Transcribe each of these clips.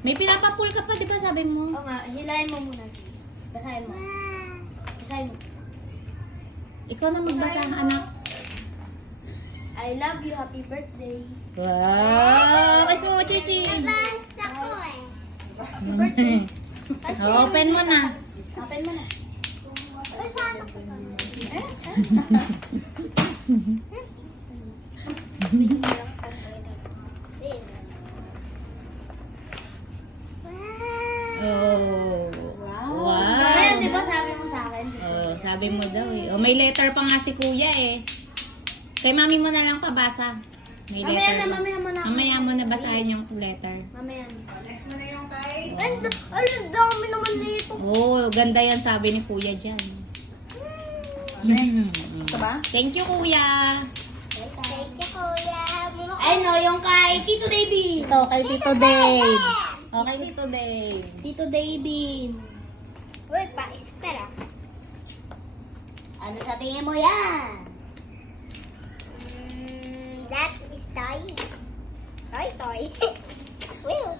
May pinapapul ka pa, di ba sabi mo? Oo nga, hilahin mo muna. Basahin mo. Basahin mo. Ikaw na magbasa, anak. I love you, happy birthday. Wow! Kasi mo, Chichi. Nabasa ko eh. Happy birthday. Open mo na. Open mo na. Ay, paano ko to? Oh. Wow. Ngayon, di ba sabi mo sa akin? Oh, sabi mo daw eh. Oh, may letter pa nga si kuya eh. Kay mami mo na lang pabasa. May Mamaya letter na, pa. mamaya mo na. Mamaya mo na basahin yung letter. Mamaya na. Next mo na yung kay... Ay, ang dami naman nito. Oh, ganda yan sabi ni kuya dyan. Ito ba? Thank you kuya. Thank you, kuya. Ay, no, yung kay Tito Davy. Ito kay Tito Dave. Okay, Tito Dave. Tito Davy. Uy, pa-espera. Ano sa tingin mo yan? That's is toy. Toy. Will.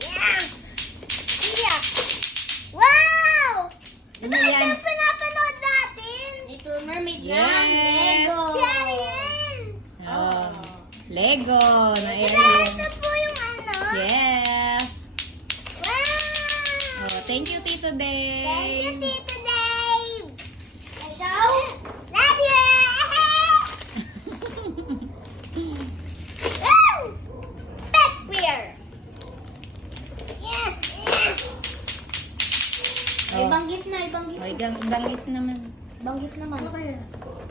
Yeah. Yeah. Wow! Ano yan? Yung pinapanood natin. Little Mermaid Yes. na. Lego. Cherry yan. Oh. Lego na Ito area. po yung ano. Yes. Wow! Oh, thank you Tito Dave. Thank you, Tito Dave. So, love you. Woo! Pet beer. Yes. Ay, Oh. banggit na, banggit Ay, na. banggit naman. Banggit naman.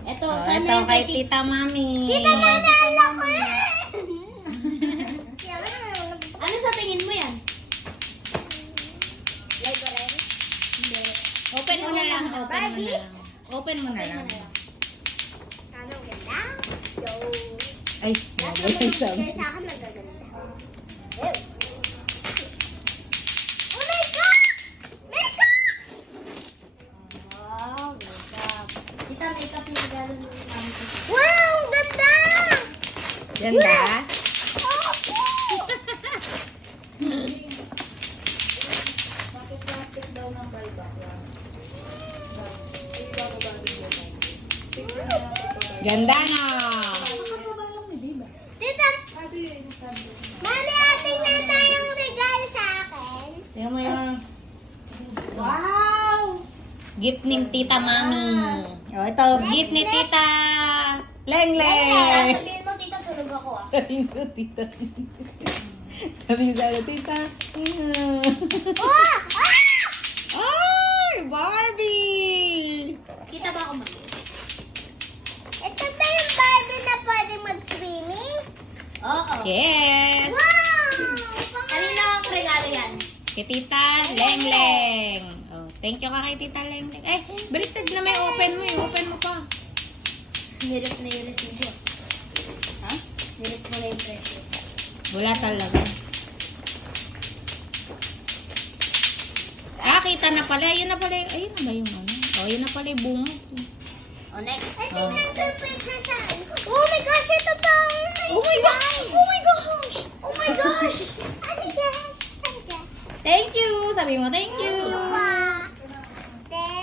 Ito, Oh, sana ito yung kay Tita Mami. Tita Mami, anak ko yan. Ano sa tingin mo yan? Lego rin. Hindi. Open mo na lang. Open mo na Barbie? lang. Open mo na lang. Anong ganda? Yo. Ay, Lahat nagawin naman sa ng sa akin nagaganda. Ew. Oh my God! Makeup! Wow, makeup. Kita, makeup yung regalo ng mami ko. Wow, ang ganda! Ganda. Bakit plastic daw ng balba? Ay, bababa din yun. Tingnan na lang ito. Ganda na. Bababa lang ni Diba? Tita, Sabi, sabi. mami, ating na tayong regalo sa akin. Tingnan mo yung Wow! gift ni Tita Mami. Oh, ito, gift ni Tita Leng Ay, Leng. sabihin mo, tita, tulog ako ah. Sabi ko, Tita. Sabi ko, Tita. Oh! Ah! Ay, Barbie! Kita ba ako, mami? Ito ba yung Barbie na pwede mag-swimming? Oo. Yes! Wow! Kanina ang regalo yan. Kay Tita Leng Leng. Oh, thank you ka kay Tita Leng Leng. Eh, baliktad na may open mo. Open mo pa. Nirit na yung resibo. Ha? Nirit mo na yung presyo. Wala talaga. Ah, kita na pala. Ayun na pala. Ayun na ba yung ano? Oh, ayun na pala yung bunga. O, next. Ay, tingnan ko yung picture sa Oh my gosh, ito pa! Oh my gosh! Oh my gosh! Oh my gosh! Ano gosh? Ano gosh? Thank you! Sabi mo, thank you!